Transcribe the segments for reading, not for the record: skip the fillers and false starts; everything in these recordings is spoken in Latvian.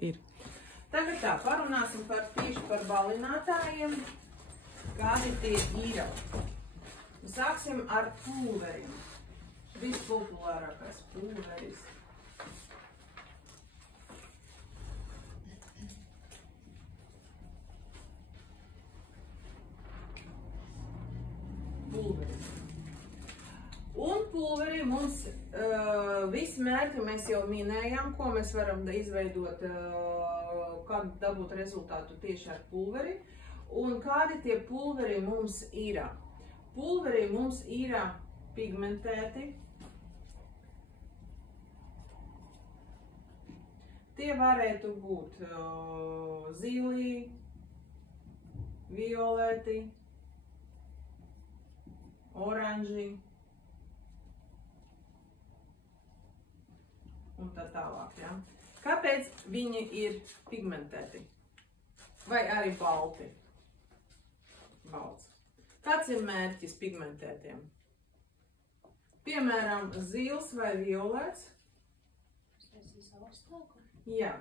ir. Tagad tā, parunāsim tieši par balinātājiem, kādi tie ir. Sāksim ar pulveriem. Vispopulārākais pulveris. Pulveris. Un pulveri mums visi mērķi mēs jau minējām, ko mēs varam izveidot, kādu dabūt rezultātu tieši ar pulveri. Un kādi tie pulveri mums ir? Pulveri mums ir pigmentēti. Tie varētu būt zilī, violeti, oranži un tā tālāk. Ja? Kāpēc viņi ir pigmentēti? Vai arī balti? Balts. Kāds ir mērķis pigmentētiem? Piemēram, zils vai violets. Jā.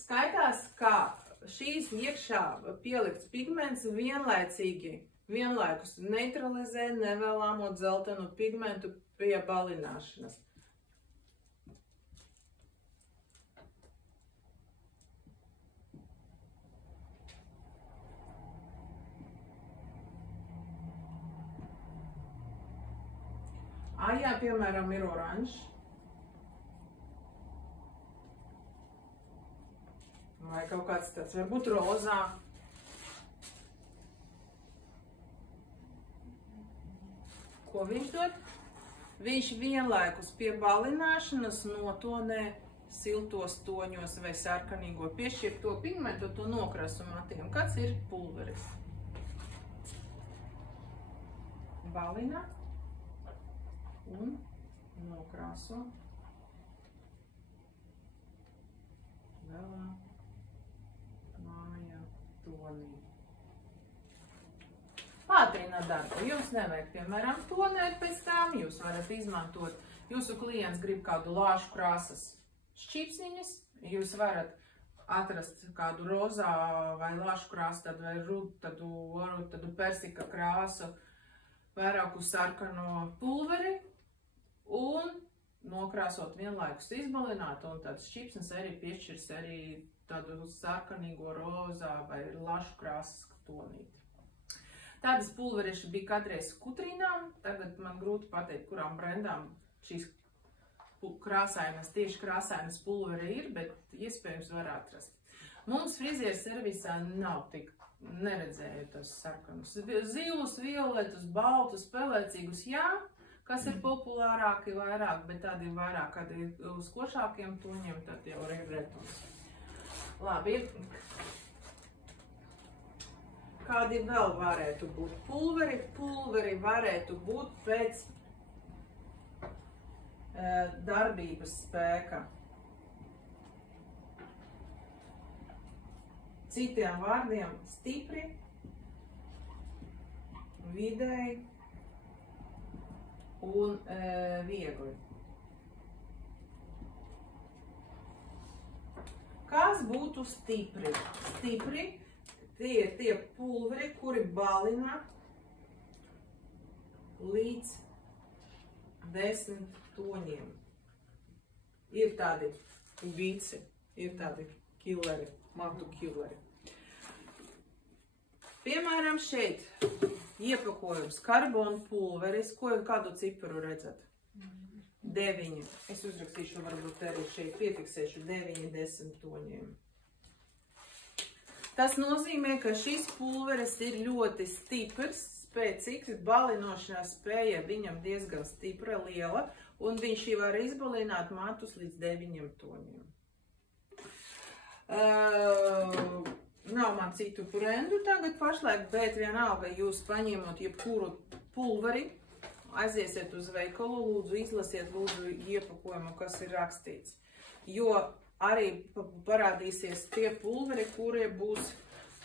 Skaitās, ka šīs iekšā pielikts pigments vienlaikus neutralizē nevēlamo dzeltenu pigmentu pie balināšanas. Jā, piemēram, ir oranžs. Vai kaut kāds tāds, varbūt rozā. Ko viņš dod? Viņš vienlaikus pie balināšanas notonē siltos toņos vai sarkanīgo piešķir to pigmentu, to nokrasu matiem. Kāds ir pulveris? Balina un nokrāso vēlā māja tonī. Pātrina darbu. Jums nevajag, piemēram, tonēt pēc tam. Jūs varat izmantot, jūsu klients grib kādu lāšu krāsas šķipsniņas. Jūs varat atrast kādu rozā vai lāšu krāsu, tad vai tādu persika krāsu, vairāku sarkano pulveri. Un nokrāsot vienlaikus izbalināt, un tad šķipsnes arī piešķirs arī tādu sarkanīgo rozā vai lašu krāsas tonīti. Tādas pulveriši bija kādreiz kutrīnām, tagad man grūti pateikt, kurām brendām šīs krāsainas, tieši krāsainas pulveri ir, bet iespējams var atrast. Mums frizieru servisā nav tik, neredzēju tos sarkanus, zilus, violetus, baltus, pelēcīgus, jā. Kas ir populārāki vairāk, bet tādi vairāk, kad ir uz košākiem toņiem, tad jau regretums. Labi. Kādi vēl varētu būt pulveri? Pulveri varētu būt pēc darbības spēka. Citiem vārdiem stipri, vidēji un viegli. Kas būtu stipri? Stipri tie ir tie pulveri, kuri balina līdz 10 toņiem. Ir tādi vici, ir tādi killeri, matu killeri. Piemēram, šeit iepakojums karbonu pulveris, kādu ciparu redzat? 9. Es uzrakstīšu, varbūt arī šeit piefiksēšu 9-10 toņiem. Tas nozīmē, ka šis pulveris ir ļoti stiprs, spēcīgs, balinošanās spēja viņam diezgan stipra, liela, un viņš var izbalināt matus līdz 9 toņiem. Nav man citu brendu tagad pašlaik, bet vienalga jūs paņemot jebkuru pulveri, aiziesiet uz veikalu, lūdzu izlasiet iepakojumu, kas ir rakstīts. Jo arī parādīsies tie pulveri,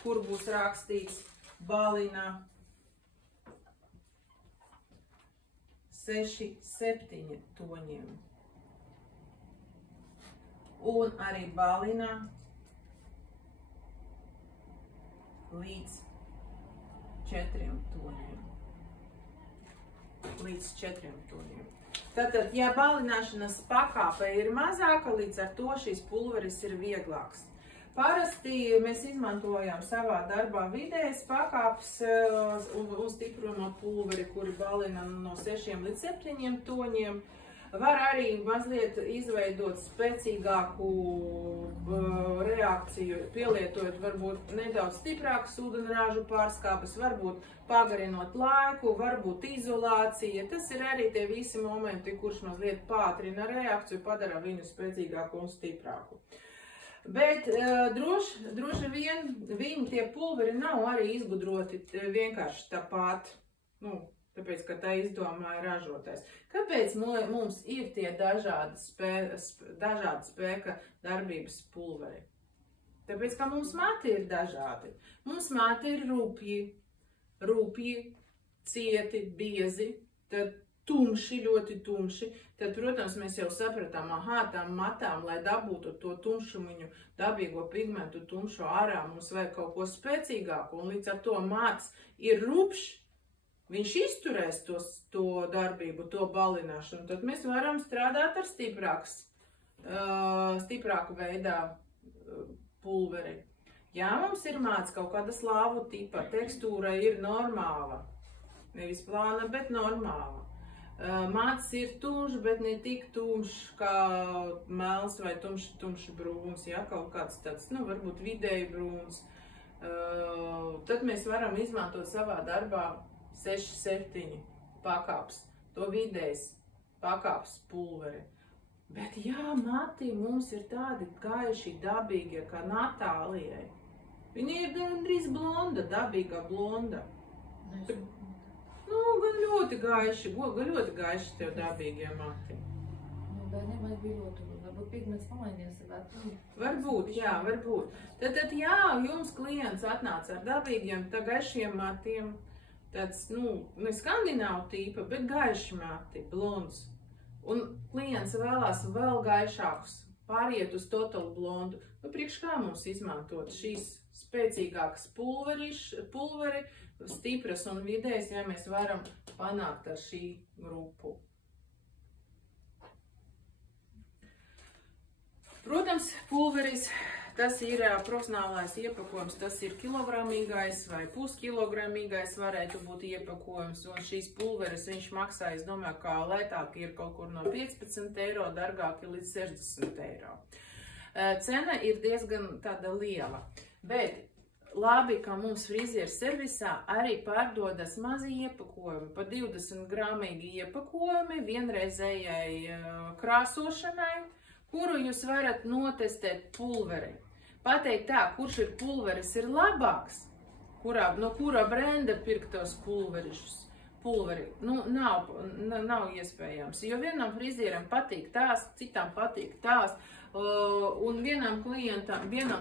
kur būs rakstīts balina 6-7 toņiem. Un arī balina līdz 4 toņiem. Līdz 4 toņiem. Tātad, ja balināšanas pakāpe ir mazāka, līdz ar to šīs pulveris ir vieglāks. Parasti mēs izmantojam savā darbā vidējas pakāpes un stipruma pulveri, kuri balina no 6 līdz 7 toņiem. Var arī mazliet izveidot spēcīgāku reakciju, pielietojot varbūt nedaudz stiprākas ūdeņražu pārskāpes, varbūt pagarinot laiku, varbūt izolācija. Tas ir arī tie visi momenti, kurš mazliet pātrina reakciju, padara viņu spēcīgāku un stiprāku. Bet droši vien viņi tie pulveri nav arī izgudroti vienkārši tāpat. Tāpēc, ka tā izdomāja ražotājs. Kāpēc mums ir tie dažādi spēka darbības pulveri? Tāpēc, ka mums mati ir dažādi. Mums mati ir rupji, cieti, biezi, tad tumši, ļoti tumši. Tad, protams, mēs jau sapratām, tām matām, lai dabūtu to tumšumiņu, dabīgo pigmentu tumšo ārā, mums vajag kaut ko spēcīgāku, un līdz ar to mats ir rupšs. Viņš izturēs to darbību, to balināšanu, tad mēs varam strādāt ar stiprāku veidā pulveri. Ja mums ir mats kaut kāda slāvu tipa, tekstūra ir normāla, nevis plāna, bet normāla. Mats ir tumšs, bet ne tik tumšs kā mels vai tumšs brūns, ja, kaut kāds tāds, varbūt vidēji brūns. Tad mēs varam izmantot savā darbā 6-7 pakāpes, to vidējs pakāpes pulveri. Bet jā, mati mums ir tādi gaiši, dabīgie, kā Natālijai. Viņa ir gandrīz blonda, dabīgā blonda. Gan ļoti gaiši tev dabīgie mati. Bērniem vajag biļotu, varbūt pigments pamainies. Varbūt, jā, varbūt. Tad jā, jums klients atnāca ar dabīgiem, gaišiem matiem. Tāds, ne skandināvu tīpa, bet gaiši mati, blonds. Un klients vēlās vēl gaišākus, pāriet uz total blondu. Priekš kā mums izmantot šīs spēcīgākas pulveri, stipras un vidējas, ja mēs varam panākt ar šī grupu. Protams, pulveris. Tas ir profesionālais iepakojums, tas ir kilogramīgais vai puskilogramīgais varētu būt iepakojums. Un šīs pulveris viņš maksā, es domāju, kā lētāk ir kaut kur no 15 eiro, dargāk ir līdz 60 eiro. Cena ir diezgan tāda liela, bet labi, ka mums frizieru servisā arī pārdodas mazi iepakojumi, pa 20 gramīgi iepakojumi vienreizējai krāsošanai, kuru jūs varat notestēt pulveri. Pateikt tā, kurš ir pulveris ir labāks, no kura brenda pirkt tos pulveri, nav iespējams. Jo vienam frizieram patīk tās, citam patīk tās, un vienam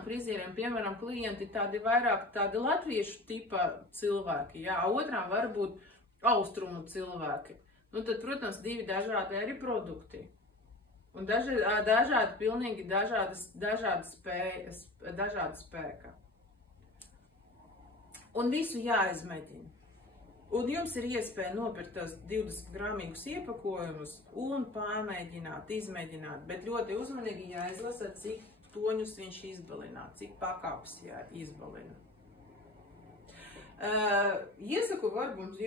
frizieram, piemēram, klienti tādi vairāk tādi latviešu tipa cilvēki, jā, otram varbūt austrumu cilvēki. Tad, protams, divi dažādi arī produkti. Un pilnīgi dažādi spēka. Un visu jāizmēģina. Un jums ir iespēja nopirkt tos 20 gramīgus iepakojumus un pārmēģināt, izmēģināt. Bet ļoti uzmanīgi jāizlasa, cik toņus viņš izbalina, cik pakāpes izbalina. Iesaku varbūt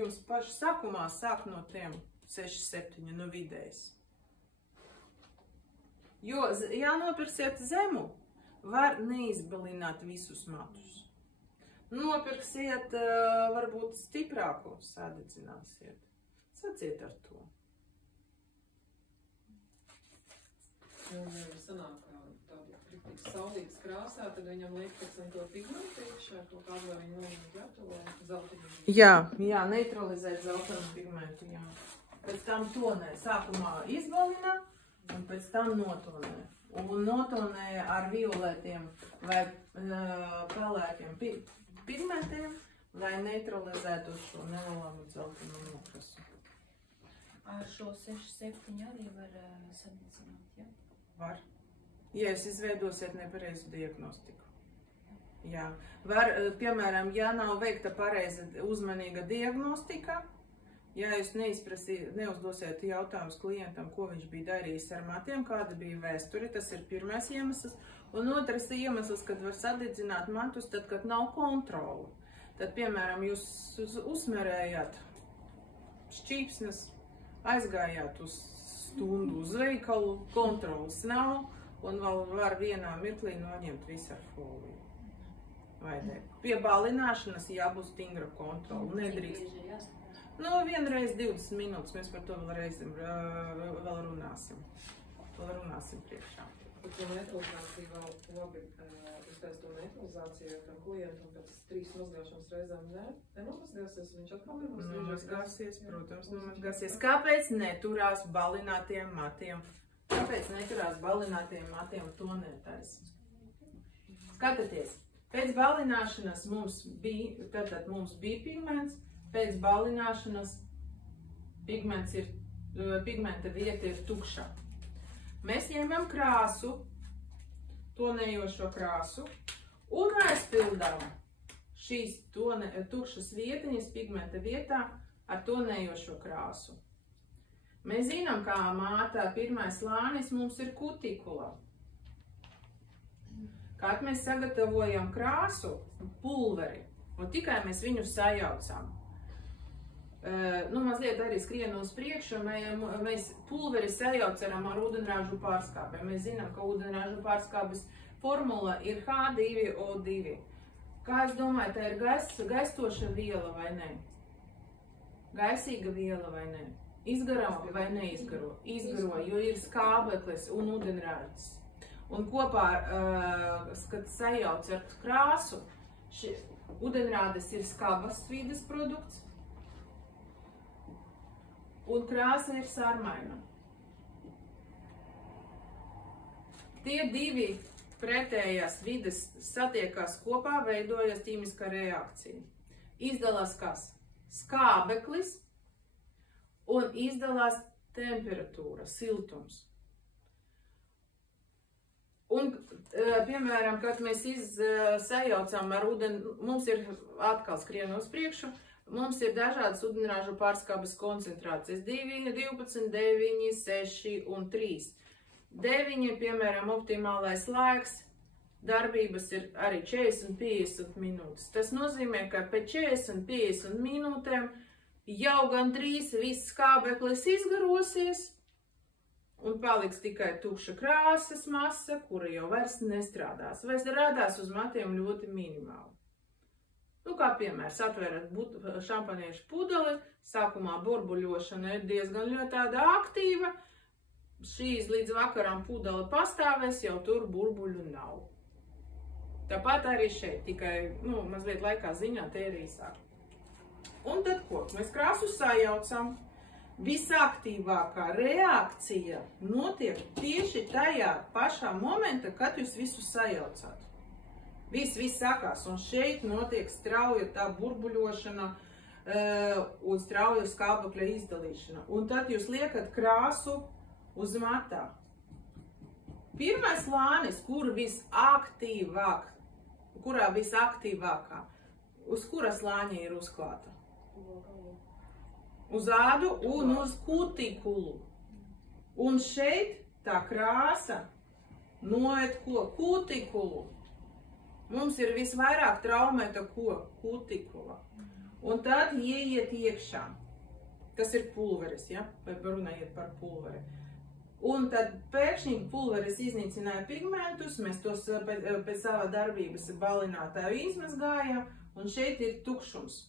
jums paši sākumā sāk no tiem 6-7 no vidējas. Jo, ja nopirksiet zemu, var neizbalināt visus matus. Nopirksiet, varbūt stiprāku, sadedzināsiet. Saciet ar to. Sanāk tādu saulītas krāsā, tad viņam liek pēc tam to pigmentu iekšā, to kādu vai viņu gatavo zeltainu. Jā, neutralizēt zeltainu pigmentu, jā. Pēc tam tonē sākumā izbalina. Un pēc tam notonē. Un notonē ar violetiem vai pelēkiem pigmentiem, lai neutralizētu šo nelabāmu dzeltenu nokrasu. Ar šo 6-7 arī var sadedzināt, ja? Var. Ja jūs izveidosiet nepareizu diagnostiku. Jā. Var, piemēram, ja nav veikta pareiza uzmanīga diagnostika, ja jūs neuzdosiet jautājumus klientam, ko viņš bija darījis ar matiem, kāda bija vēsture, tas ir pirmais iemesls. Un otrs iemesls, kad var sadedzināt matus, tad, kad nav kontroli. Tad, piemēram, jūs uzmerējāt šķīpsnes, aizgājāt uz stundu uz veikalu, kontrolas nav, un vēl var vienā mirklī noņemt visu ar foliju. Pie balināšanas jābūt stingra kontrola. Nedrīkst. Nu, vienreiz 20 minūtes, mēs par to vēl runāsim. Vēl runāsim priekšā. Par to neutralizāciju vēl labi, uztais to neutralizāciju tam klientam pēc 3 mazgāšanas reizēm nemazgāsies, viņš atkal ir nomazgāsies, protams, nomazgāsies. Kāpēc neturās balinātiem matiem? Kāpēc neturās balinātiem matiem tonētājs? Skatieties, pēc balināšanas mums bija pigments, pēc balināšanas pigmenta vieta ir tukša. Mēs ņemam krāsu, tonējošo krāsu, un aizpildām šīs tukšas vietiņas pigmenta vietā ar tonējošo krāsu. Mēs zinām, kā mātā pirmais slānis mums ir kutikula. Kad mēs sagatavojam krāsu, pulveri, un tikai mēs viņu sajaucam. Mazliet arī skrien uz priekšu, mēs pulveri sajaucam ar ūdeņražu pārskābēm. Mēs zinām, ka ūdeņražu pārskābes formula ir H2O2. Kā es domāju, tā ir gaistoša viela vai ne? Gaisīga viela vai ne? Izgaro vai neizgaro? Izgaro, jo ir skābeklis un ūdeņražs. Un kopā, kad sajauc ar krāsu, ūdeņrādes ir skabas vides produkts, un krāsa ir sarmaina. Tie divi pretējās vides satiekās kopā, veidojas ķīmiskā reakcija. Izdalās kas? Skābeklis un izdalās temperatūra, siltums. Un, piemēram, kad mēs sajaucam ar ūdeni, mums ir atkal skrien uz priekšu, mums ir dažādas ūdeņražu pārskābes koncentrācijas, 2, 12, 9, 6 un 3. 9, piemēram, optimālais laiks darbības ir arī 40-50 minūtes. Tas nozīmē, ka pēc 40-50 minūtēm jau gandrīz viss skābeklis izgarosies un paliks tikai tukša krāsas masa, kura jau vairs nestrādās, vai strādās uz matiem ļoti minimāli. Kā piemērs, atverat šampaniešu pudeli, sākumā burbuļošana ir diezgan tāda aktīva, šīs līdz vakaram pudele pastāvēs, jau tur burbuļu nav. Tāpat arī šeit, tikai, mazliet laikā ziņā te ir īsāk. Un tad ko? Mēs krāsu sajaucam. Visaktīvākā reakcija notiek tieši tajā pašā momentā, kad jūs visu sajaucāt. Viss sākās, un šeit notiek strauja tā burbuļošana un strauja skābekļa izdalīšana. Un tad jūs liekat krāsu uz matā. Pirmais slānis, kurā visaktīvākā, uz kura slāņa ir uzklāta? Uz ādu un uz kutikulu. Un šeit tā krāsa noiet ko? Kutikulu. Mums ir visvairāk traumēta ko? Kutikula. Un tad ieiet iekšā. Tas ir pulveris, ja? Vai runājiet par pulveri. Un tad pēkšņi pulveris iznīcināja pigmentus, mēs tos pēc sava darbības balinātāju izmazgājām, un šeit ir tukšums.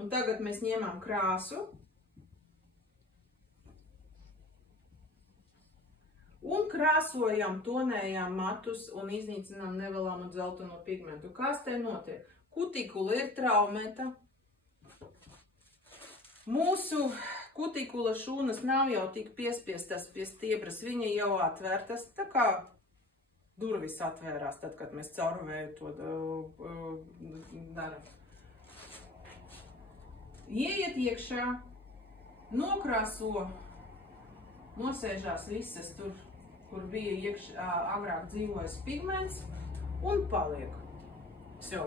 Un tagad mēs ņemam krāsu un krāsojam, tonējam matus un iznīcinām nevēlamu dzelteno pigmentu. Kas te notiek? Kutikula ir traumēta. Mūsu kutikula šūnas nav jau tik piespiestas pie stiebras, viņa jau atvērtas, tā kā durvis atvērās, tad, kad mēs caurvēju to daram. Ieiet iekšā, nokrāso, nosēžās visas tur, kur bija agrāk dzīvojis pigments, un paliek.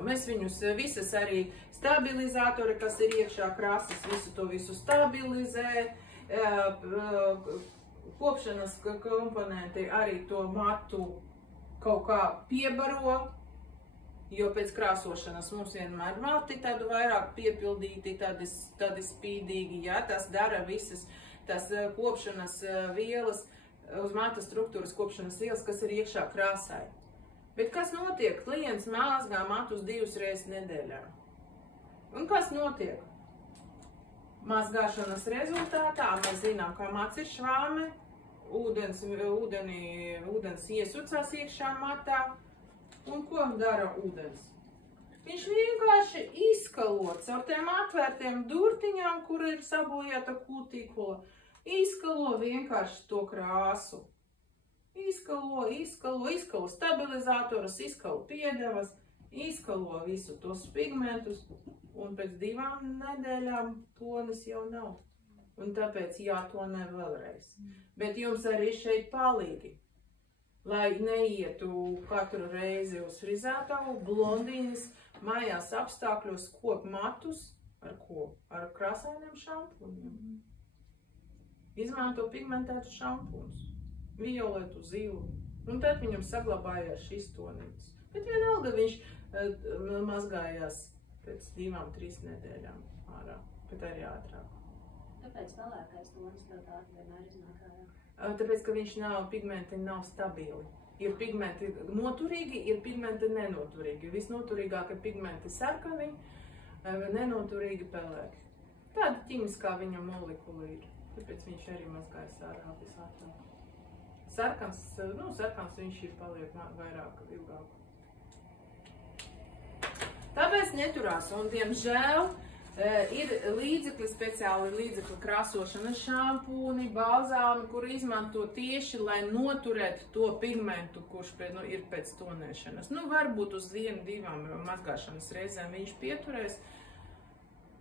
Mēs viņus visas arī stabilizatori, kas ir iekšā krāsas, visu stabilizē. Kopšanas komponenti arī to matu kaut kā piebaro, jo pēc krāsošanas mums vienmēr mati tādu vairāk piepildīti, tādi spīdīgi, jā, tas dara visas tas kopšanas vielas, uz mata struktūras kopšanas vielas, kas ir iekšā krāsai. Bet kas notiek? Klients mazgā matus 2 reizes nedēļā. Un kas notiek? Mazgāšanas rezultātā mēs zinām, ka mats ir švāme, ūdens iesucās iekšā matā. Un ko dara ūdens? Viņš vienkārši izkalo caur tiem atvērtiem durtiņām, kur ir sabojāta kutikula. Izkalo vienkārši to krāsu. Izkalo stabilizatorus, izkalo piedevas, izkalo visu tos pigmentus, un pēc 2 nedēļām tonis jau nav. Un tāpēc jātonē vēlreiz. Bet jums arī šeit palīgi, lai neietu katru reizi uz frizētavu, blondīnis mājās apstākļos kop matus ar ko? Ar krāsainiem šampūniem. Izmanto pigmentētus šampūnus. Violetu, zilu, un tad viņam saglabājās šis tonīts. Bet vienalga viņš mazgājās pēc 2-3 nedēļām ārā, bet arī ātrāk. Kāpēc pelēkais tonis tev tādi vienmēr iznāk ārā? Tāpēc, ka viņš pigmenti nav stabili. Ir pigmenti noturīgi, ir pigmenti nenoturīgi. Visnoturīgākie pigmenti sarkani, nenoturīgi pelēki. Tāda ķimiskā viņa molekula ir, tāpēc viņš arī mazgājas ārā visātrāk. Sarkans viņš ir paliek vairāk ilgāk. Tāpēc neturās, un diemžēl ir līdzekļi, speciāli līdzekļi krāsošanas šampūni, balzāmi, kur izmanto tieši, lai noturētu to pigmentu, kurš ir pēc tonēšanas. Varbūt uz 1-2 mazgāšanas reizēm viņš pieturēs,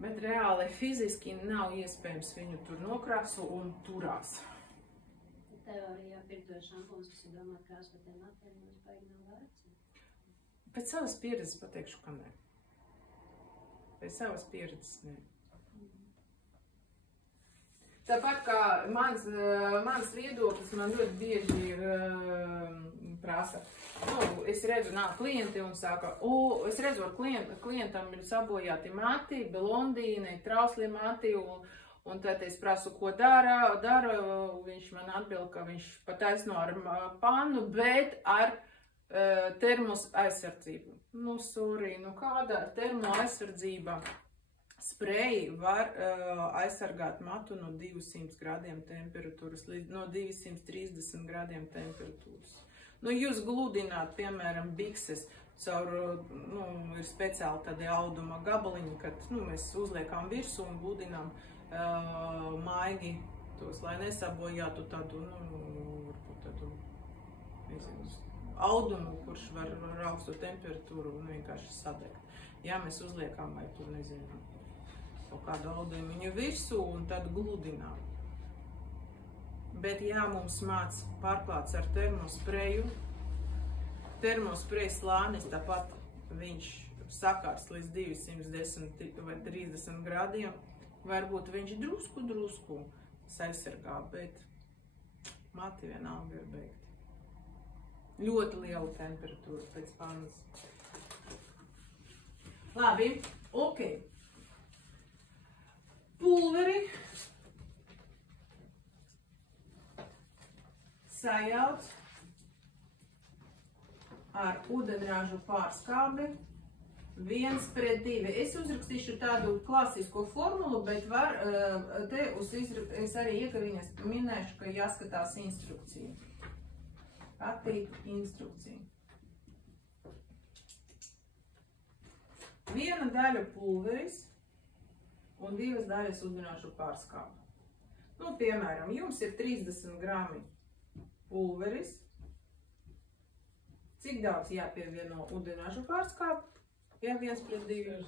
bet reāli fiziski nav iespējams viņu tur nokrāso un turās. Teorijā pirktos šampūns, kas ir domāt krāsotiem matiem, un viņš baigi nav vērts? Pēc savas pieredzes pateikšu, ka nē. Pēc savas pieredzes nē. Tāpat kā mans viedoklis man ļoti bieži prasa. Es redzu, nāk klienti un saka, es redzu, ar klientam ir sabojāti mati, blondīni, trausli mati, un tad es prasu, ko dara, viņš man atbild, ka viņš pataisno ar pannu, bet ar termos aizsardzību. Sorry, kāda termo aizsardzība? Spreji var aizsargāt matu no 200 grādiem temperatūras līdz no 230 grādiem temperatūras. Jūs gludināt, piemēram, bikses caur, ir speciāli tādi auduma gabaliņi, kad mēs uzliekam virsū un gludinām maigi tos, lai nesabojātu tādu, audumu, kurš var ar augstu temperatūru vienkārši sadegt. Ja mēs uzliekam vai tur, kaut kādu audumiņu virsū un tad gludinām. Bet ja mums māc pārklāts ar termospreju, termosprejas slānis, tāpat viņš sakārs līdz 210 vai 30 grādiem, varbūt viņš drusku aizsargā, bet mati vienalga ir beigti. Ļoti liela temperatūra pēc pannas. Labi, ok. Pulveri sajauc ar ūdeņražu pārskābi 1:2. Es uzrakstīšu tādu klasisko formulu, bet es arī iekaviņas minēšu, ka jāskatās instrukcija. Attīk instrukcija. 1 daļa pulveris un 2 daļas ūdeņražu pārskābe. Piemēram, jums ir 30 grami pulveris. Cik daudz jāpievieno ūdeņražu pārskābe? Ja 1:2?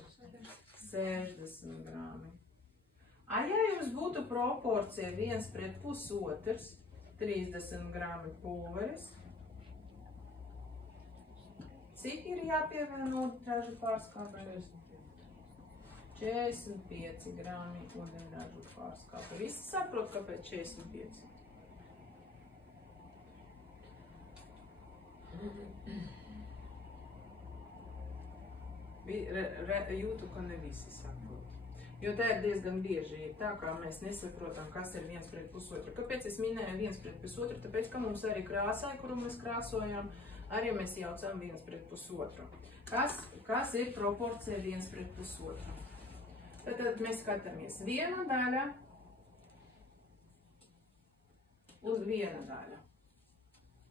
60 grami. Ja jums būtu proporcija 1:1,5, 30 grami pulveris, Cik ir jāpievieno ūdeņraža pārskābē? 45 grami ūdeņraža pārskābē. Visi saprot, kāpēc 45? Jūtu, ka ne visi saprot. Jo tā ir diezgan bieži ir tā, kā mēs nesaprotam, kas ir 1:1. Kāpēc es minēju 1:1? Tāpēc, ka mums arī krāsai, kuru mēs krāsojam, arī mēs jaucām 1:1. Kas ir proporcija 1:1? Tad mēs skatāmies viena daļa uz viena daļa.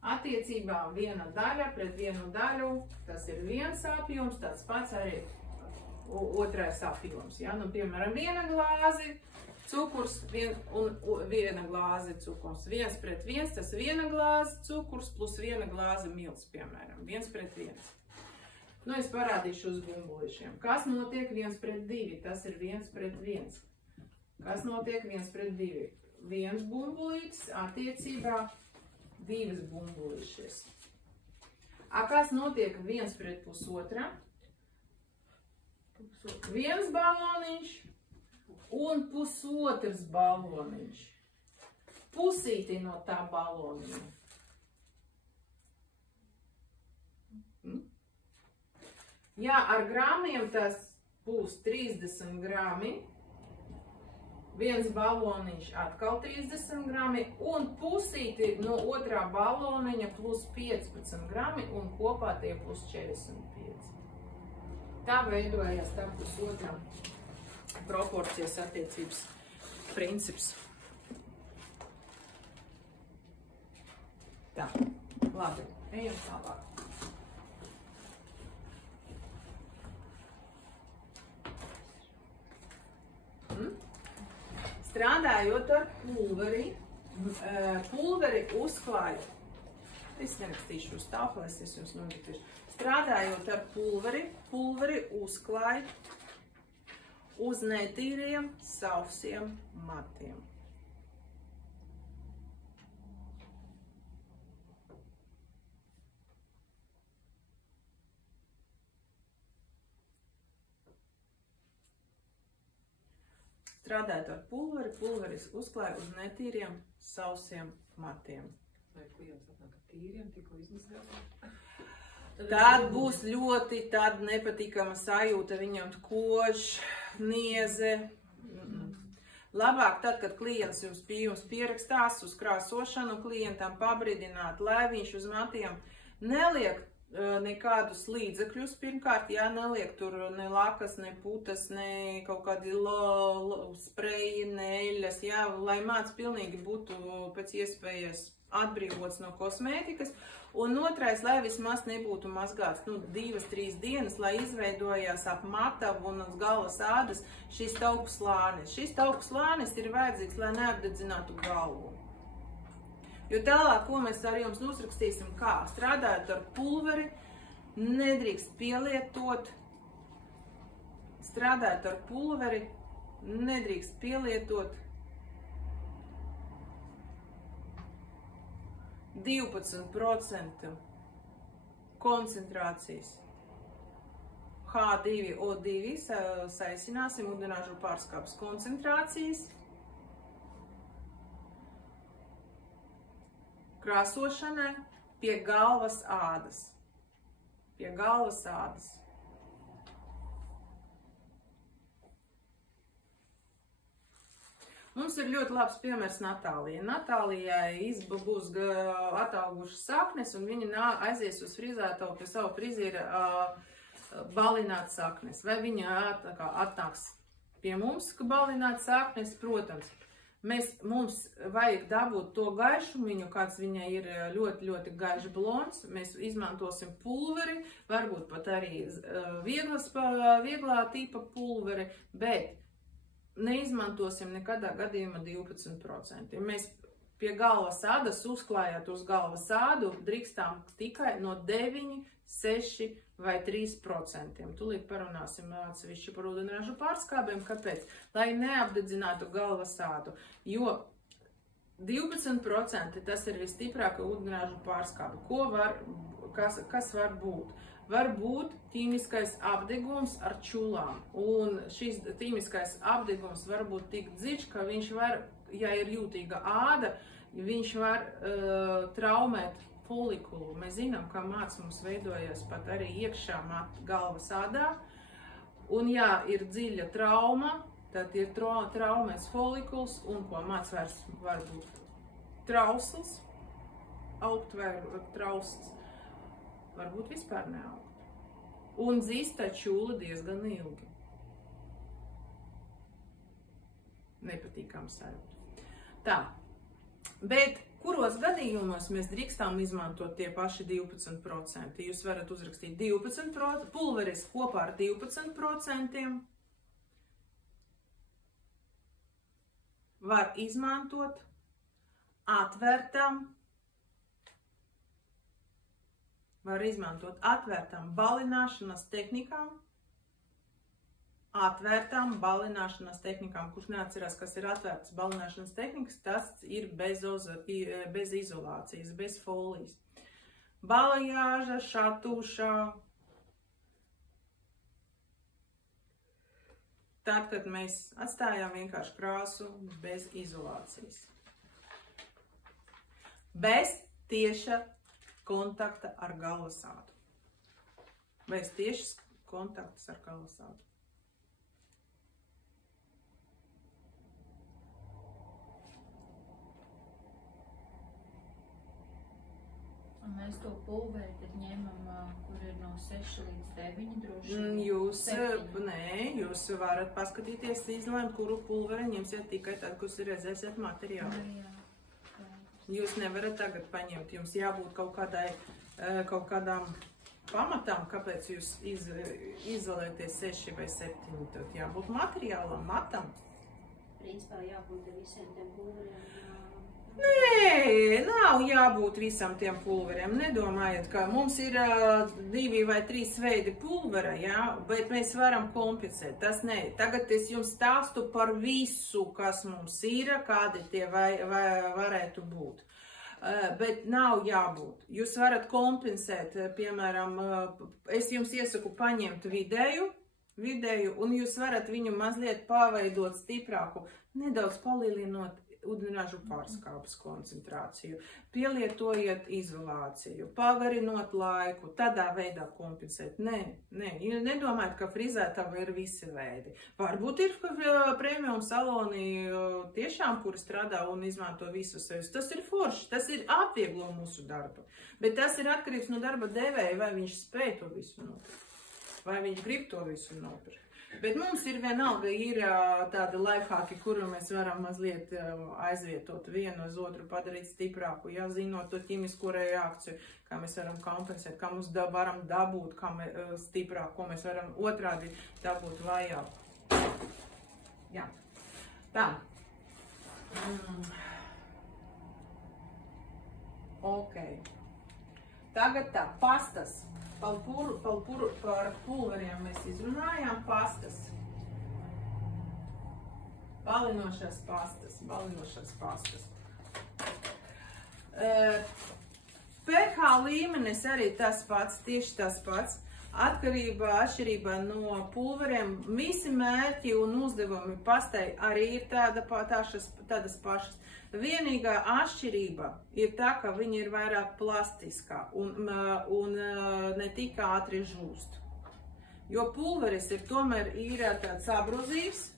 Attiecībā viena daļa pret vienu daļu, tas ir viens apjoms, tāds pats arī otrais apjoms. Ja? Nu, piemēram, viena glāze cukurs un viena glāze cukurs. 1:1, tas viena glāze cukurs plus viena glāze milts, piemēram. 1:1. Nu, es parādīšu uz bumbulīšiem. Kas notiek 1:2? Tas ir 1:1. Kas notiek 1:2? Viens bumbulītis attiecībā 2 bumbulīšies. Kas notiek 1:1? Viens baloniņš un pusotrs baloniņš. Pusīti no tā baloniņa. Ja ar gramiem tas būs 30 grami, viens baloniņš atkal 30 grami un pusīti no otrā baloniņa plus 15 grami un kopā tie plus 45. Tā veidojās tā pusotra proporcijas attiecības princips. Tā, labi, ejam tālāk. Strādājot ar pulveri uzklāju. Es nerakstīšu uz tāfeles, es jums nodiktīšu. Strādājot ar pulveri uzklāju uz netīriem, sausiem matiem. Strādājot ar pulveris uzklāja uz netīriem, sausiem matiem. Vai klients atnāk ar tīriem, tikko izmazgātiem? Tad būs ļoti tāda nepatīkama sajūta, viņam kož, nieze. Labāk tad, kad klients jums pierakstās uz krāsošanu, klientam pabrīdināt, lai viņš uz matiem neliek nekādus līdzekļus. Pirmkārt, jā, neliek tur ne lakas, ne putas, ne kaut kādi spreji, ne eļas, jā, lai mats pilnīgi būtu pēc iespējas atbrīvots no kosmētikas. Un otrais, lai vismaz nebūtu mazgāts 2-3 dienas, lai izveidojās ap matavu un uz galvas ādas šis tauku slānis. Šis tauku slānis ir vajadzīgs, lai neapdedzinātu galvu. Jo tālāk, ko mēs ar jums uzrakstīsim, kā strādājot ar pulveri, nedrīkst pielietot, strādājot ar pulveri, nedrīkst pielietot 12% koncentrācijas H2O2 saisināsim ūdeņraža pārskābes koncentrācijas. Krāsošanai pie galvas ādas. Pie galvas ādas. Mums ir ļoti labs piemērs Natālijai. Natālijai būs ataugušas saknes, un viņa aizies uz frizētavu pie savu friziera balināt saknes. Vai viņa atnāks pie mums, ka balināt saknes? Protams. Mums vajag dabūt to gaišumiņu, kāds viņai ir ļoti gaišs blonds. Mēs izmantosim pulveri, varbūt pat arī vieglā tipa pulveri, bet neizmantosim nekadā gadījumā 12%. Mēs pie galvas ādas, uzklājot uz galvas ādu, drīkstām tikai no 9, 6 vai 3%. Tūlīt parunāsim atsevišķi par ūdeņraža pārskābēm. Kāpēc? Lai neapdedzinātu galvas ādu. Jo 12% tas ir visstiprākā ūdeņraža pārskābe. kas var būt? Var būt ķīmiskais apdegums ar čulām. Un šis ķīmiskais apdegums var būt tik dziļš, ka viņš var, ja ir jūtīga āda, viņš var traumēt folikulu. Mēs zinām, ka māts mums veidojas pat arī iekšā galvas ādā. Un ja ir dziļa trauma, tad ir traumēs folikuls, un ko māc var būt trausls, augt vai trausls, varbūt vispār neaugt. Un dzist tā čūla diezgan ilgi. Nepatīkam sajūta. Tā, bet kuros gadījumos mēs drīkstām izmantot tie paši 12%? Jūs varat uzrakstīt 12%, pulveris kopā ar 12%. Var izmantot atvērtam balināšanas tehnikām, kurš neatcerās, kas ir atvērtas balināšanas tehnikas, tas ir bez izolācijas, bez folijas. Balajāža, šatūša. Tad, kad mēs atstājām vienkārši krāsu bez izolācijas. Bez tieša kontakta ar galvasādu. Bez tiešas kontaktas ar galvasādu. Un mēs to pulveri tad ņemam, kur ir no 6 līdz 9 droši. Jūs varat paskatīties, izlēmt, kuru pulveri ņemsiet tikai tad, kur redzēsiet materiālu. Jūs nevarat tagad paņemt, jums jābūt kaut kādām pamatām, kāpēc jūs izolēties 6 vai 7. Tad jābūt materiālam, matam. Principā jābūt visiem tiem pulveriem. Nē, nav jābūt visam tiem pulveriem. Nedomājiet, ka mums ir 2 vai 3 veidi pulvera, jā, bet mēs varam kompensēt. Tas nē. Tagad es jums stāstu par visu, kas mums ir, kādi tie varētu būt. Bet nav jābūt. Jūs varat kompensēt, piemēram, es jums iesaku paņemt vidēju, un jūs varat viņu mazliet paveidot stiprāku, nedaudz palielinot ūdeņražu pārskāpes koncentrāciju, pielietojiet izolāciju, pagarinot laiku, tādā veidā kompensēt. Nē, nedomājiet, ka frizētava ir visi veidi. Varbūt ir premium saloni tiešām, kuri strādā un izmanto visus sevis. Tas ir forši, tas ir atvieglo mūsu darbu. Bet tas ir atkarīgs no darba devēja, vai viņš spēj to visu nopirkt, vai viņš grib to visu nopirkt. Bet mums ir vienalga, ir tādi lifehaki, kuru mēs varam mazliet aizvietot vienu uz otru, padarīt stiprāku, ja zinot to ķimisko reakciju, kā mēs varam kompensēt, kā mums varam dabūt stiprāk, ko mēs varam otrādi dabūt vajāk. Jā. Tā. Ok. Tagad tā, pastas. Par pulveriem mēs izrunājām, pastas. Balinošās pastas. pH līmenis arī tas pats, tieši tas pats. Atšķirībā no pulveriem, visi mērķi un uzdevumi pastai arī ir tādas pašas. Vienīgā atšķirība ir tā, ka viņi ir vairāk plastiskā un ne tik ātri žūst. Jo pulveris tomēr ir tāds sabruzīvs,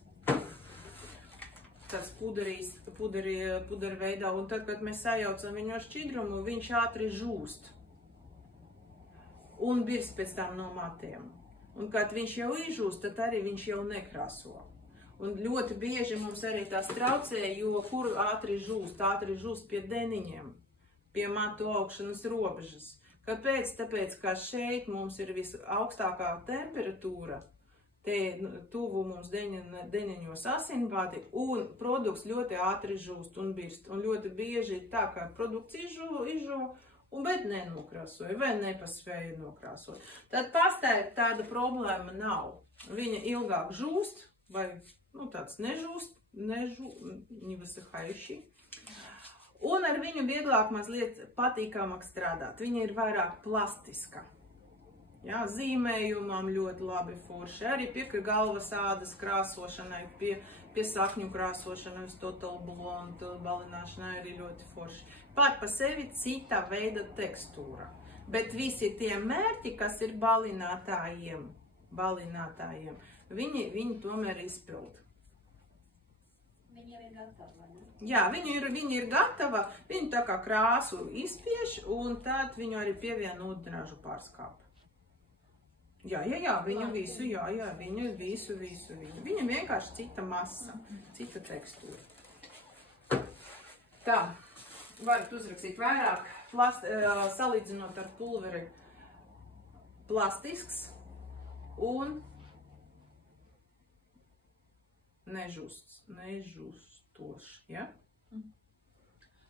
tāds pudera veidā, un tad, kad mēs sajaucam viņu ar šķidrumu, viņš ātri žūst. Un birs pēc tam no matiem. Un kad viņš jau izžūst, tad arī viņš jau nekrāso. Un ļoti bieži mums arī tās traucē, jo kur ātri žūst pie deniņiem, pie matu augšanas robežas. Kāpēc? Tāpēc, ka šeit mums ir visaugstākā temperatūra, te tuvu mums deniņos asinbāti, un produkts ļoti ātri žūst un birst. Un ļoti bieži ir tā, ka produkts izžū, bet nenokrāsoja vai nepaspēja nokrāsot. Tad pastai tāda problēma nav. Viņa ilgāk žūst, vai tāds nežūst, невысыхающий. Un ar viņu vieglāk mazliet patīkamāk strādāt. Viņa ir vairāk plastiska. Jā, zīmējumam ļoti labi forši. Arī pie galvas ādas krāsošanai, pie sakņu krāsošanai, uz total blondu balināšanai arī ļoti forši. Pat pa sevi cita veida tekstūra. Bet visi tie mērķi, kas ir balinātājiem, viņi tomēr izpild. Viņa jau ir gatava, vai ne? Jā, viņa ir gatava, viņa tā kā krāsu izspiež, un tad viņu arī pievieno ūdeņražu pārskāp. Jā, viņa visu. Viņa vienkārši cita masa, cita tekstūra. Tā, varat uzrakstīt vairāk, salīdzinot ar pulveri plastisks un nežustošs, ja?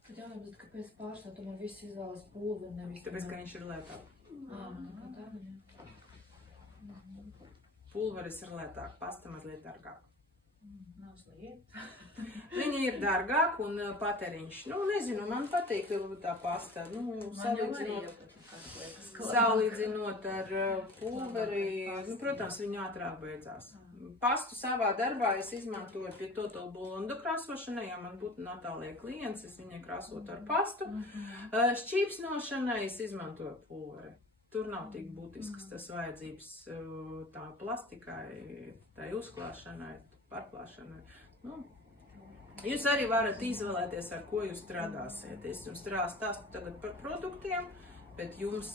Tad jābūt, kāpēc pārstāv tomēr viss izvēlas pulveri, nevis... Tāpēc, ka viņš ir lētāk. Tā. Pulveris ir lētāk, pasta mazliet dārgāk. Nav sliet. Viņa ir dārgāk un patēriņš. Nezinu, man patīk tā pasta. Salīdzinot ar pulveri, protams, viņa ātrāk beidzās. Pastu savā darbā es izmantoju pie total blondu krāsošanai, ja man būtu Natālija klients, es viņai krāsotu ar pastu. Šķīpsnošanai es izmantoju pulveri. Tur nav tik būtisks tas vajadzības tā plastikai, tai uzklāšanai, pārklāšanai. Jūs arī varat izvēlēties, ar ko jūs strādāsiet. Es jums stāstu tagad par produktiem, bet jums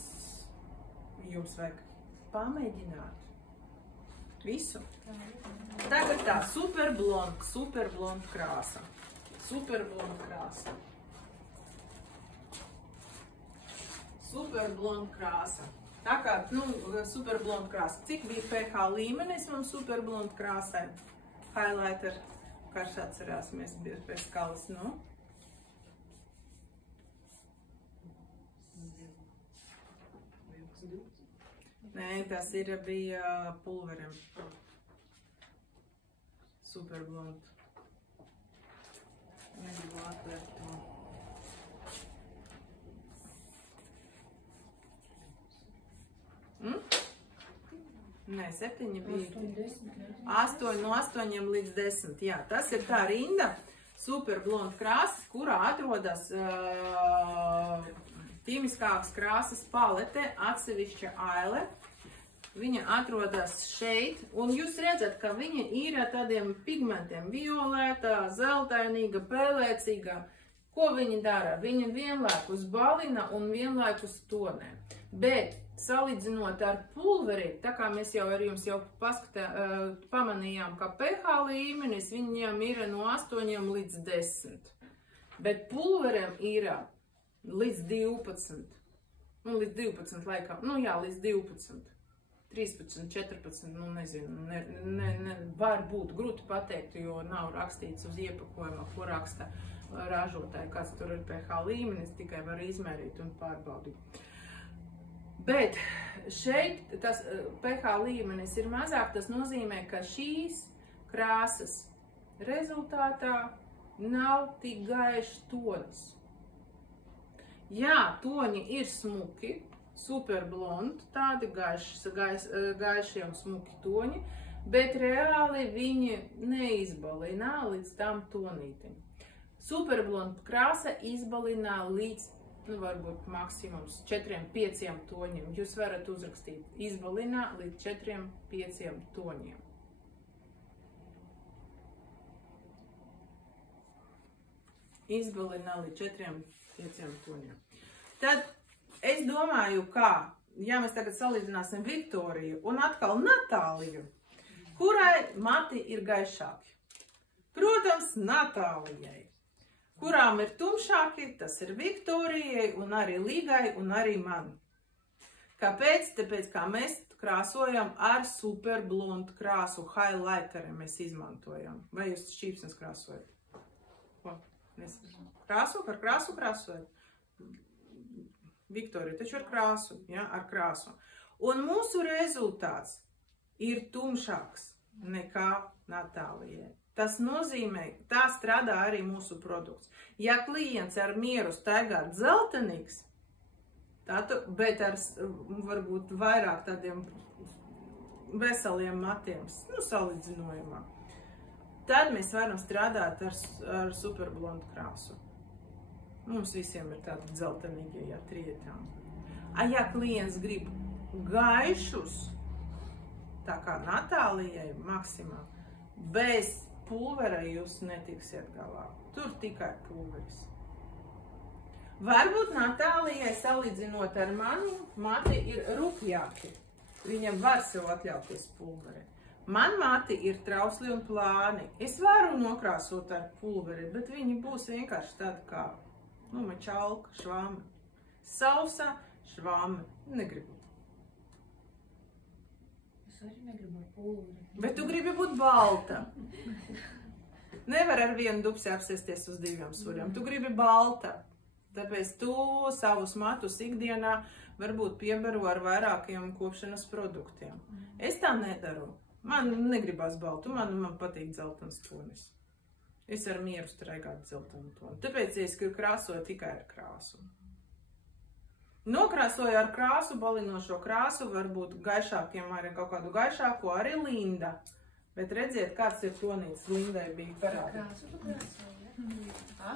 vajag pamēģināt visu. Tagad tā, superblond krāsa. Superblond krāsa. Tā kā, superblond krāsa. Cik bija pH līmenis mums superblond krāsai? Highlighter, karš atcerāsimies pēc skalas, Nē, tas bija pulverim. Superblond. Negribu atvērt to. Nē, 7 bija. 8 līdz 10. Jā, tas ir tā rinda superblond krāsas, kurā atrodas ķīmiskās krāsas palete, atsevišķa aile. Viņa atrodas šeit, un jūs redzat, ka viņa ir ar tādiem pigmentiem violētā, zeltainīga, pēlēcīga. Ko viņa dara? Viņa vienlaikus balina un vienlaikus tonē. Bet salīdzinot ar pulveri, tā kā mēs jau ar jums pamanījām, ka pH līmenis viņiem ir no 8 līdz 10. Bet pulverim ir līdz 12. Līdz 12 laikam. Līdz 12. 13, 14, nezinu, var būt grūti pateikt, jo nav rakstīts uz iepakojuma, ko raksta ražotāji, kāds tur ir pH līmenis, tikai var izmērīt un pārbaudīt. Bet šeit tas pH līmenis ir mazāk, tas nozīmē, ka šīs krāsas rezultātā nav tik gaišs tonis. Jā, toņi ir smuki, superblond, tādi gaišie un smuki toņi, bet reāli viņi neizbalinā līdz tam tonītim. Superblond krāsa izbalinā līdz, varbūt maksimums 4-5 toņiem. Jūs varat uzrakstīt, izbalinā līdz 4-5 toņiem. Izbalinā līdz 4-5 toņiem. Tad es domāju, ja mēs tagad salīdzināsim Viktoriju un atkal Natāliju, kurai mati ir gaišāki? Protams, Natālijai. Kurām ir tumšāki, tas ir Viktorijai un arī Līgai un arī man. Kāpēc? Tāpēc, kā mēs krāsojam ar superblond krāsu, highlighteri mēs izmantojam. Vai jūs šķīpsnes krāsojat? Ar krāsu krāsojat? Viktorija taču ar krāsu, ar krāsu. Un mūsu rezultāts ir tumšāks nekā Natālijai. Tas nozīmē, tā strādā arī mūsu produkts. Ja klients ar mieru staigā dzeltenīgs, bet ar varbūt vairāk tādiem veseliem matiem, salīdzinojumā, tad mēs varam strādāt ar superblondu krāsu. Mums visiem ir tādi dzeltenīgie trietām. Ja klients grib gaišus, tā kā Natālijai Maksimā, bez pulvera jūs netiksiet galā. Tur tikai pulveris. Varbūt Natālijai salīdzinot ar mani, mati ir rupjāki. Viņam var sev atļauties pulveri. Man mati ir trausli un plāni. Es varu nokrāsot ar pulveri, bet viņi būs vienkārši tādi kā mačalka, švāme. Sausa, švāme. Negribu. Es arī negribu ar pulveri. Bet tu gribi būt balta. Nevar ar vienu dupsi apsēsties uz 2 suriem. Tu gribi balta. Tāpēc tu savus matus ikdienā varbūt piebaru ar vairākiem kopšanas produktiem. Es tā nedaru. Man negribās baltu, man patīk dzeltens tonis. Es ar mieru straigātu dzeltenu toni. Tāpēc es krāsoju tikai ar krāsu. Nokrāsoju ar krāsu, balinošo krāsu, varbūt gaišākiem vai kaut kādu gaišāko, arī Linda. Bet redziet, kāds ir tonīts Lindai bija parādi. Krāsu tu krāsoji, ja?